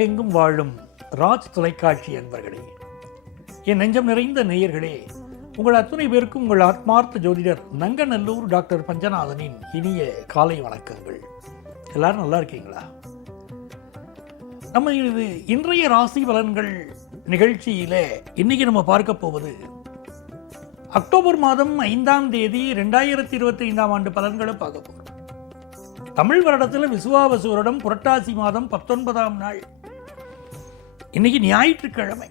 உலகெங்கும் வாழும் ராஜ் தொலைக்காட்சி அன்பர்களே, என் நெஞ்சம் நிறைந்த நேயர்களே, உங்கள் அத்துணை பேருக்கும் உங்கள் ஆத்மார்த்த ஜோதிடர் நங்கநல்லூர் டாக்டர் பஞ்சநாதனின் இனிய காலை வணக்கங்கள். எல்லாரும் நல்லா இருக்கீங்களா? நம்ம இது இன்றைய ராசி பலன்கள் நிகழ்ச்சியில இன்னைக்கு நம்ம பார்க்க போவது அக்டோபர் மாதம் 5ஆம் தேதி 2025ஆம் ஆண்டு பலன்களை பார்க்க போகிறோம். தமிழ் வருடத்தில் விசுவாவசு வருடம் புரட்டாசி மாதம் 19ஆம் நாள். இன்னைக்கு ஞாயிற்றுக்கிழமை.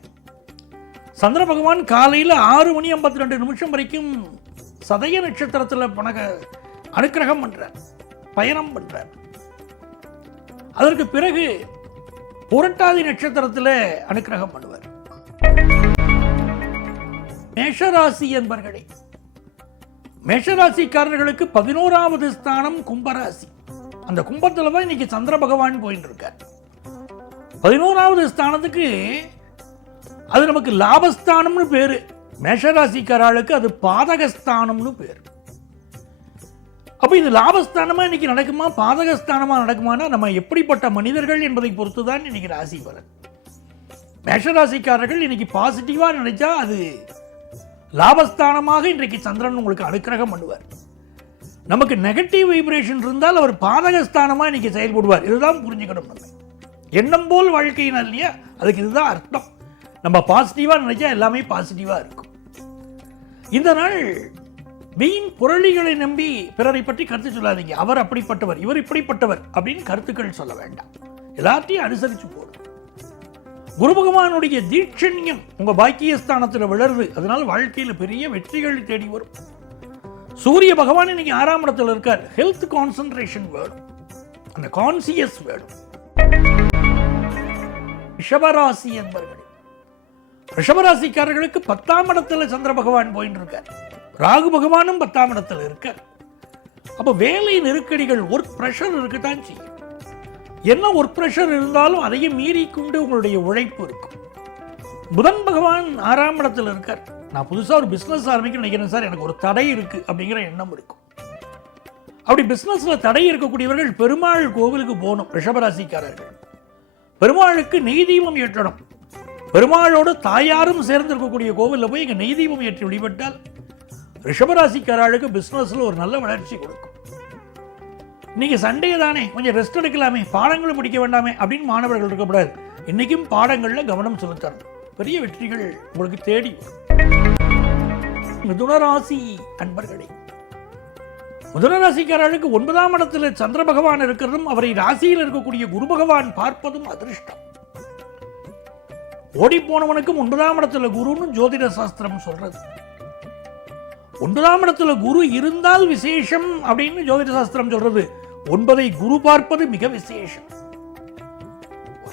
சந்திர பகவான் காலையில் 6:52 வரைக்கும் சதய நட்சத்திரத்தில் அனுக்கிரகம் பண்றார், பயணம் பண்றார். அதற்கு பிறகு புரட்டாதி நட்சத்திரத்தில் அனுக்கிரகம் பண்ணுவார். மேஷராசி என்பர்களே, மேஷராசிக்காரர்களுக்கு 11வது ஸ்தானம் கும்பராசி. அந்த கும்பத்தில் தான் இன்னைக்கு சந்திர பகவான் போயிட்டு இருக்கார். 11வது ஸ்தானத்துக்கு அது நமக்கு லாபஸ்தானம்னு பேரு. மேஷராசிக்காரர்களுக்கு அது பாதகஸ்தானம்னு பேரு. அப்ப இது லாபஸ்தானமா இன்னைக்கு நடக்குமா, பாதகஸ்தானமா நடக்குமானா நம்ம எப்படிப்பட்ட மனிதர்கள் என்பதை பொறுத்துதான் இன்னைக்கு ராசி பலன். மேஷராசிக்காரர்கள் இன்னைக்கு பாசிட்டிவா நினைச்சா அது லாபஸ்தானமாக இன்றைக்கு சந்திரன் உங்களுக்கு அனுக்கிரகம் பண்ணுவார். நமக்கு நெகட்டிவ் வைப்ரேஷன் இருந்தால் அவர் பாதகஸ்தானமா இன்னைக்கு செயல்படுவார். இதுதான் புரிஞ்சுக்கணும். நம்ம எண்ணம் போல் வாழ்க்கையினா இல்லையா, அதுக்கு இதுதான் அர்த்தம். நம்ம பாசிட்டிவா நினைச்சா எல்லாமே பாசிட்டிவா இருக்கும். இந்த நாள் வீண் புரளிகளை நம்பி பிறரை பற்றி கருத்து சொல்லாதீங்க. அவர் அப்படிப்பட்டவர், இவர் இப்படிப்பட்டவர் அப்படின்னு கருத்துக்கள் சொல்ல வேண்டாம். எல்லாத்தையும் அனுசரிச்சு போடும். குரு பகவானுடைய தீட்சண்யம் உங்க பாக்கியஸ்தானத்தில் விளருது. அதனால வாழ்க்கையில பெரிய வெற்றிகள் தேடி வரும். சூரிய பகவான் இன்னைக்கு 6ஆம் இடத்துல இருக்கார். ஹெல்த் கான்சென்ட்ரேஷன் வேணும், அந்த கான்சியஸ் வேணும். ரிஷபராசி என்பவர்கள், ரிஷபராசிக்காரர்களுக்கு 10ஆம் இடத்துல சந்திர பகவான் போயிட்டு இருக்கார். ராகு பகவானும் 10ஆம் இடத்துல இருக்கார். அப்ப வேலை நெருக்கடிகள், ஒர்க் பிரஷர் இருக்குதான் செய்யும். என்ன ஒர்க் பிரஷர் இருந்தாலும் அதையும் மீறி கொண்டு உங்களுடைய உழைப்பு இருக்கும். புதன் பகவான் 6ஆம் இடத்துல இருக்கார். நான் புதுசாக ஒரு பிஸ்னஸ் ஆரம்பிக்க நினைக்கிறேன் சார், எனக்கு ஒரு தடை இருக்கு அப்படிங்கிற எண்ணம் இருக்கும். அப்படி பிஸ்னஸ்ல தடை இருக்கக்கூடியவர்கள் பெருமாள் கோவிலுக்கு போகணும். ரிஷபராசிக்காரர்கள் பெருமாளுக்கு நெய் தீபம் ஏற்றணும். பெருமாளோடு தாயாரும் சேர்ந்து இருக்கக்கூடிய கோவிலில் போய் இங்கே நெய் தீபம் ஏற்றி வழிபட்டால் ரிஷபராசிக்காரர்களுக்கு பிஸ்னஸ்ல ஒரு நல்ல வளர்ச்சி கொடுக்கும். இன்னைக்கு சண்டே தானே, கொஞ்சம் ரெஸ்ட் எடுக்கலாமே, பாடங்களை படிக்க வேண்டாமே அப்படின்னு மாணவர்கள் இருக்கக்கூடாது. இன்னைக்கும் பாடங்கள்ல கவனம் செலுத்தணும். பெரிய வெற்றிகள் உங்களுக்கு தேடி வரும். மிதுனராசி அன்பர்களே, மிதுனராசிக்காரர்களுக்கு 9ஆம் இடத்துல சந்திர பகவான் இருக்கிறதும் அவரை ராசியில் இருக்கக்கூடிய குரு பகவான் பார்ப்பதும் அதிர்ஷ்டம். ஓடி போனவனுக்கும் 9ஆம் இடத்துல குருன்னு ஜோதிட சாஸ்திரம் சொல்றது. 9ஆம் இடத்துல குரு இருந்தால் விசேஷம் அப்படின்னு ஜோதிட சாஸ்திரம் சொல்றது. 9ஐ குரு பார்ப்பது மிக விசேஷம்.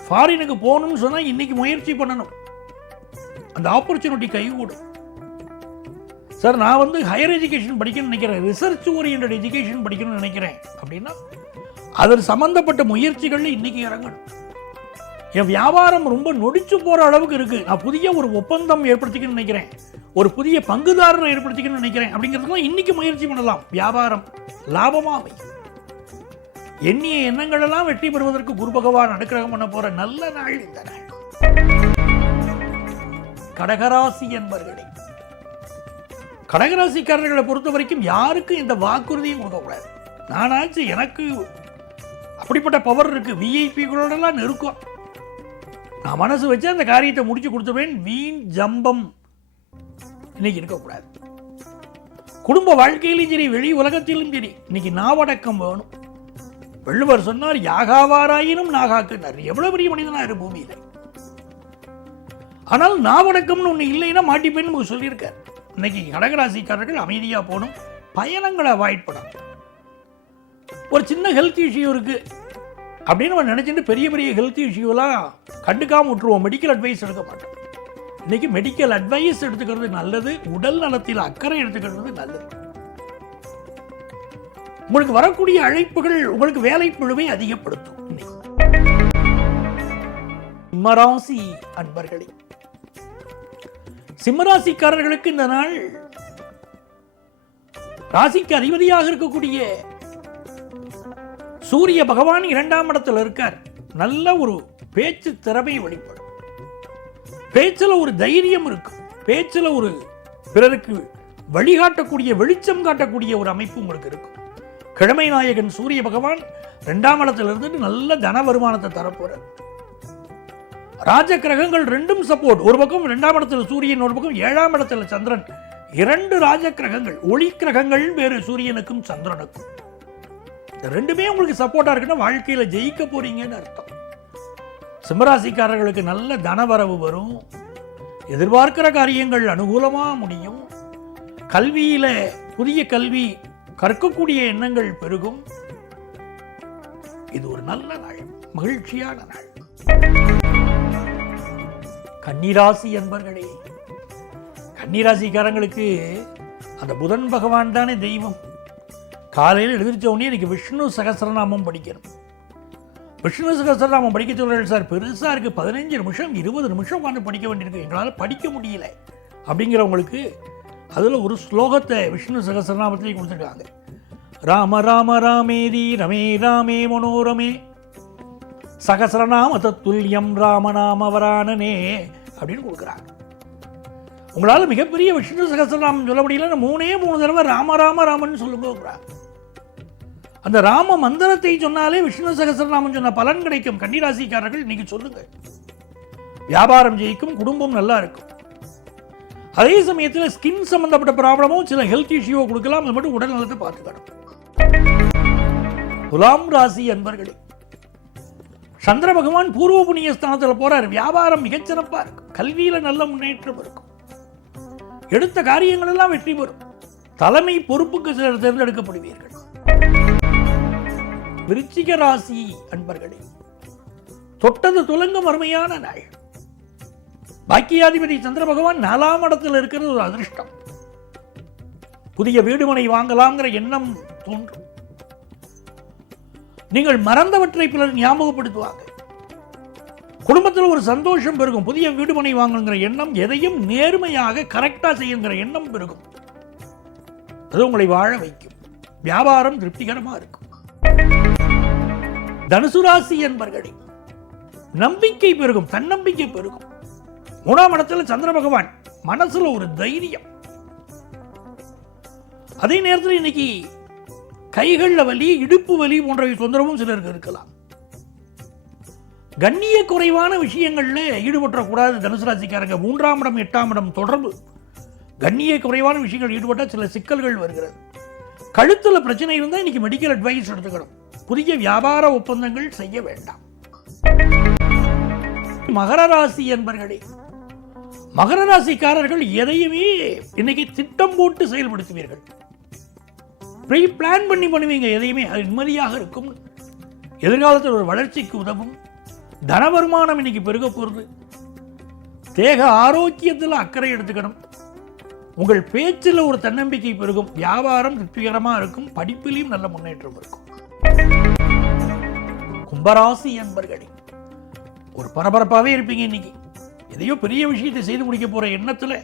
ஃபாரினுக்கு போகணும்னு சொன்னா இன்னைக்கு முயற்சி பண்ணணும். அந்த ஆப்பர்ச்சுனிட்டி கைகூடும். சார் நான் ஹையர் எஜுகேஷன் படிக்கணும்னு நினைக்கிறேன், ரிசர்ச் ஓரியன்ட் எஜுகேஷன் படிக்கணும்னு நினைக்கிறேன் அப்படின்னா அதற்கு சம்பந்தப்பட்ட முயற்சிகள் இன்னைக்கு இறங்கணும். என் வியாபாரம் ரொம்ப நொடிச்சு போற அளவுக்கு இருக்கு, நான் புதிய ஒரு ஒப்பந்தம் ஏற்படுத்திக்கணும்னு நினைக்கிறேன், ஒரு புதிய பங்குதாரரை ஏற்படுத்திக்கணும்னு நினைக்கிறேன் அப்படிங்கிறதுலாம் இன்னைக்கு முயற்சி பண்ணலாம். வியாபாரம் லாபமா அமையும். எண்ணிய எண்ணங்கள் எல்லாம் வெற்றி பெறுவதற்கு குரு பகவான் அனுக்கிரகம் பண்ண போற நல்ல நாள் இந்த நாள். கடகராசி என்பவர்களே, கடகராசிக்காரர்களை பொறுத்த வரைக்கும் யாருக்கும் இந்த வாக்குறுதியும் கொடுக்கக்கூடாது. நானாச்சு எனக்கு அப்படிப்பட்ட பவர் இருக்கு, விஐபிகளோடலாம் நெருக்கம், நான் மனசு வச்சு அந்த காரியத்தை முடிச்சு கொடுத்துருவேன், வீண் ஜம்பம் இன்னைக்கு இருக்கக்கூடாது. குடும்ப வாழ்க்கையிலும் சரி, வெளி உலகத்திலும் சரி, இன்னைக்கு நாவடக்கம் வேணும். வள்ளுவர் சொன்னார், யாகாவாராயினும் நாகாக்குனார். எவ்வளவு பெரிய மனிதனா இரு பூமியில. ஆனால் நாவடக்கம்னு ஒண்ணு இல்லைன்னா மாட்டிப்பேன்னு நமக்கு சொல்லியிருக்கார். இன்னைக்கு கடகராசிக்காரர்கள் அமைதியா போகணும், பயணங்களை அவாய்ட் பண்ணணும். ஒரு சின்ன ஹெல்த் இஷ்யூ இருக்கு அப்படின்னு நம்ம நினைச்சிட்டு பெரிய பெரிய ஹெல்த் இஷ்யூலாம் கண்டுக்காம விட்டுருவோம். மெடிக்கல் அட்வைஸ் எடுக்க மாட்டோம். இன்னைக்கு மெடிக்கல் அட்வைஸ் எடுத்துக்கிறது நல்லது. உடல் நலத்தில் அக்கறை எடுத்துக்கிறது நல்லது. உங்களுக்கு வரக்கூடிய அழைப்புகள் உங்களுக்கு வேலை பளுவை அதிகப்படுத்தும். சிம்மராசி அன்பர்களே, சிம்மராசிக்காரர்களுக்கு இந்த நாள் ராசிக்கு அதிபதியாக இருக்கக்கூடிய சூரிய பகவான் 2ஆம் இடத்துல இருக்கார். நல்ல ஒரு பேச்சு திறமை வெளிப்படும். பேச்சில் ஒரு தைரியம் இருக்கும். பேச்சில் ஒரு பிறருக்கு வழிகாட்டக்கூடிய, வெளிச்சம் காட்டக்கூடிய ஒரு அமைப்பு உங்களுக்கு இருக்கும். கிழமை நாயகன் சூரிய பகவான் 2ஆம் இடத்துல இருந்து நல்ல தன வருமானத்தை தரப்போறார். ராஜ கிரகங்கள் ரெண்டும் சப்போர்ட். ஒரு பக்கம் 2ஆம் இடத்துல சூரியன், ஒரு பக்கம் 7ஆம் இடத்துல சந்திரன். 2 ராஜ கிரகங்கள், ஒளி கிரகங்கள் வேறு, சூரியனுக்கும் சந்திரனுக்கும். இந்த ரெண்டுமே உங்களுக்கு சப்போர்ட்டா இருக்குன்னா வாழ்க்கையில ஜெயிக்க போறீங்கன்னு அர்த்தம். சிம்மராசிக்காரர்களுக்கு நல்ல தனவரவு வரும். எதிர்பார்க்கிற காரியங்கள் அனுகூலமா முடியும். கல்வியில புதிய கல்வி கற்கக்கூடிய எண்ணங்கள் பெருகும். இது ஒரு நல்ல நாள், மகிழ்ச்சியான நாள். கன்னிராசி என்பர்களே, கன்னிராசிக்காரங்களுக்கு அந்த புதன் பகவான் தானே தெய்வம். காலையில் எழுந்திரிச்ச உடனே எனக்கு விஷ்ணு சகஸ்ரநாமம் படிக்கணும். விஷ்ணு சகஸ்ரநாமம் படிக்க சொல்கிறேன் சார், பெருசாக இருக்குது, 15 நிமிஷம் 20 நிமிஷம் உட்காந்து படிக்க வேண்டியிருக்கு, எங்களால் படிக்க முடியல அப்படிங்கிறவங்களுக்கு அதில் ஒரு ஸ்லோகத்தை விஷ்ணு சகஸ்ரநாமத்திலே கொடுத்துருக்காங்க. ராம ராம ராமேதி ரமே ராமே மனோரமே சகஸ்ரநாம தத்துல்யம் ராமநாம வரானனே அப்படின்னு கொடுக்குறாங்க. உங்களால் மிகப்பெரிய விஷ்ணு சகஸ்ரநாமம் சொல்ல முடியல, 3 தடவை ராம ராம ராமன் சொல்லுங்க. அந்த ராம மந்திரத்தை சொன்னாலே விஷ்ணு சகஸ்ரநாமம் சொன்ன பலன் கிடைக்கும். கன்னிராசிக்காரர்கள் இன்னைக்கு சொல்லுங்க, வியாபாரம் ஜெயிக்கும், குடும்பம் நல்லா இருக்கும். அதே சமயத்தில் ஸ்கின் சம்பந்தப்பட்ட ப்ராப்ளமும் சில ஹெல்த் இஷ்யூவோ கொடுக்கலாம், அது மட்டும் உடல் நலத்தை பார்த்துக்கணும். துலாம் ராசி அன்பர்களே, சந்திர பகவான் பூர்வ புண்ணிய ஸ்தானத்தில் போறார். வியாபாரம் மிகச்சிறப்பா இருக்கும். கல்வியில நல்ல முன்னேற்றம் இருக்கும். எடுத்த காரியங்கள் எல்லாம் வெற்றி பெறும். தலைமை பொறுப்புக்கு சிலர் தேர்ந்தெடுக்கப்படுவீர்கள். விருச்சிக ராசி அன்பர்களே, தொட்டது துலங்கும் அருமையான நாள். பாக்கியாதிபதி சந்திர பகவான் 4ஆம் இடத்தில் இருக்கிறது ஒரு அதிர்ஷ்டம். புதிய வீடுமனை வாங்கலாம்ங்கிற எண்ணம் தோன்றும். நீங்கள் மறந்தவற்றை பிறர் ஞாபகப்படுத்துவாங்க. குடும்பத்தில் ஒரு சந்தோஷம் பெருகும். புதிய வீடுமனை வாங்குங்கிற எண்ணம், எதையும் நேர்மையாக கரெக்டா செய்யுங்கிற எண்ணம் பெருகும். அது உங்களை வாழ வைக்கும். வியாபாரம் திருப்திகரமா இருக்கும். தனுசு ராசி என்பர்களே, நம்பிக்கை பெருகும், தன்னம்பிக்கை பெருகும். 3ஆம் இடத்துல சந்திர பகவான், மனசுல ஒரு தைரியம். அதே நேரத்தில் இன்னைக்கு கைகள்ல வலி, இடுப்பு வலி போன்ற தொந்தரவும் சிலருக்கு இருக்கலாம். கண்ணிய குறைவான விஷயங்கள்ல ஈடுபடக்கூடாது தனுசு ராசிக்காரங்க. 3ஆம் இடம் 8ஆம் இடம் தொடர்பு. கண்ணிய குறைவான விஷயங்கள் ஈடுபட்டால் சில சிக்கல்கள் வருகிறது. கழுத்துல பிரச்சனை இருந்தால் இன்னைக்கு மெடிக்கல் அட்வைஸ் எடுத்துக்கணும். புதிய வியாபார ஒப்பந்தங்கள் செய்ய வேண்டாம். மகர ராசி என்பர்களே, மகர ராசிக்காரர்கள் எதையுமே இன்னைக்கு திட்டம் போட்டு செயல்படுத்துவீர்கள். ப்ரீ பிளான் பண்ணி பண்ணுவீங்க. எதையுமே அது நிம்மதியாக இருக்கும். எதிர்காலத்தில் ஒரு வளர்ச்சிக்கு உதவும். தன வருமானம் இன்னைக்கு பெருக போகிறது. தேக ஆரோக்கியத்தில் அக்கறை எடுத்துக்கணும். உங்கள் பேச்சில் ஒரு தன்னம்பிக்கை பெருகும். வியாபாரம் திருப்திகரமாக இருக்கும். படிப்பிலையும் நல்ல முன்னேற்றம் இருக்கும். கும்பராசி என்பர்களே, ஒரு பரபரப்பாகவே இருப்பீங்க. இன்னைக்கு எதையோ பெரிய விஷயத்தை செய்து முடிக்க போகிற எண்ணத்தில்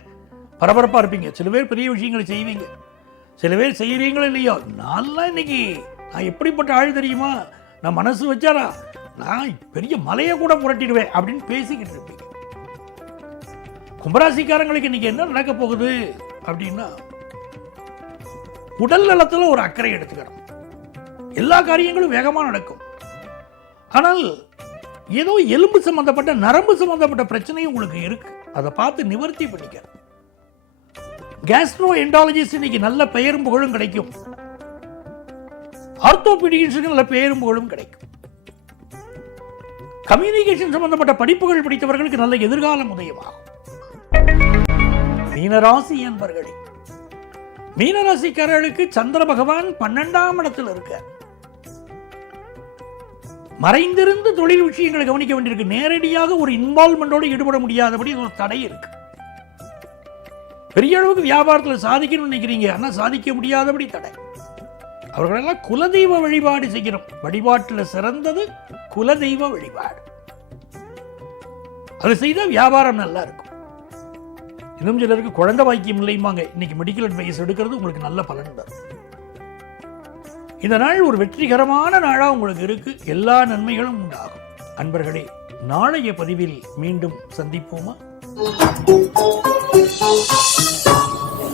பரபரப்பாக இருப்பீங்க. சில பேர் பெரிய விஷயங்களை செய்வீங்க, சில பேர் செய்கிறீங்களோ இல்லையோ. நான்லாம் இன்னைக்கு நான் எப்படிப்பட்ட ஆள் தெரியுமா, நான் மனசு வச்சாரா நான் பெரிய மலையை கூட புரட்டிடுவேன் அப்படின்னு பேசிக்கிட்டு இருப்பீங்க. கும்பராசிக்காரங்களுக்கு இன்னைக்கு என்ன நடக்க போகுது அப்படின்னா, உடல் நலத்தில் ஒரு அக்கறை எடுத்துக்கணும். எல்லா காரியங்களும் வேகமாக நடக்கும். ஆனால் ஏதோ எலும்பு சம்பந்தப்பட்ட, நரம்பு சம்பந்தப்பட்ட பிரச்சனையும் உங்களுக்கு இருக்கு. அதை பார்த்து நிவர்த்தி பண்ணிக்க. கேஸ்ட்ரோ எண்டாலஜிஸ்ட் இன்னைக்கு நல்ல பெயரும் புகழும் கிடைக்கும். ஆர்த்தோபீடியன்ஸுக்கு நல்ல பெயரும் புகழும் கிடைக்கும். கம்யூனிகேஷன் சம்பந்தப்பட்ட படிப்புகள் படித்தவர்களுக்கு நல்ல எதிர்காலம் உதயமாகும். மீனராசி என்பர்களே, மீனராசிக்காரர்களுக்கு சந்திர பகவான் 12ஆம் இடத்தில் இருக்க. மறைந்திருந்து தொழில் விஷயங்களை கவனிக்க வேண்டியிருக்கு. நேரடியாக ஒரு இன்வால்மெண்டோடு ஈடுபட முடியாதபடி ஒரு தடை இருக்கு. பெரிய அளவுக்கு வியாபாரத்தில் சாதிக்கணும்னு நினைக்கிறீங்க, ஆனால் சாதிக்க முடியாதபடி தடை. அவர்களெல்லாம் குலதெய்வ வழிபாடு செய்யணும். வழிபாட்டில் சிறந்தது குலதெய்வ வழிபாடு. அது செய்தால் வியாபாரம் நல்லா இருக்கும். இன்னும் சிலருக்கு குழந்தை பாக்கியம் இல்லைம்பாங்க. இன்னைக்கு மெடிக்கல் அட்வைஸ் எடுக்கிறது உங்களுக்கு நல்ல பலன் தரும். இந்த நாள் ஒரு வெற்றிகரமான நாளாக உங்களுக்கு இருக்கு. எல்லா நன்மைகளும் உண்டாகும். அன்பர்களே, நாளைய பதிவில் மீண்டும் சந்திப்போமா?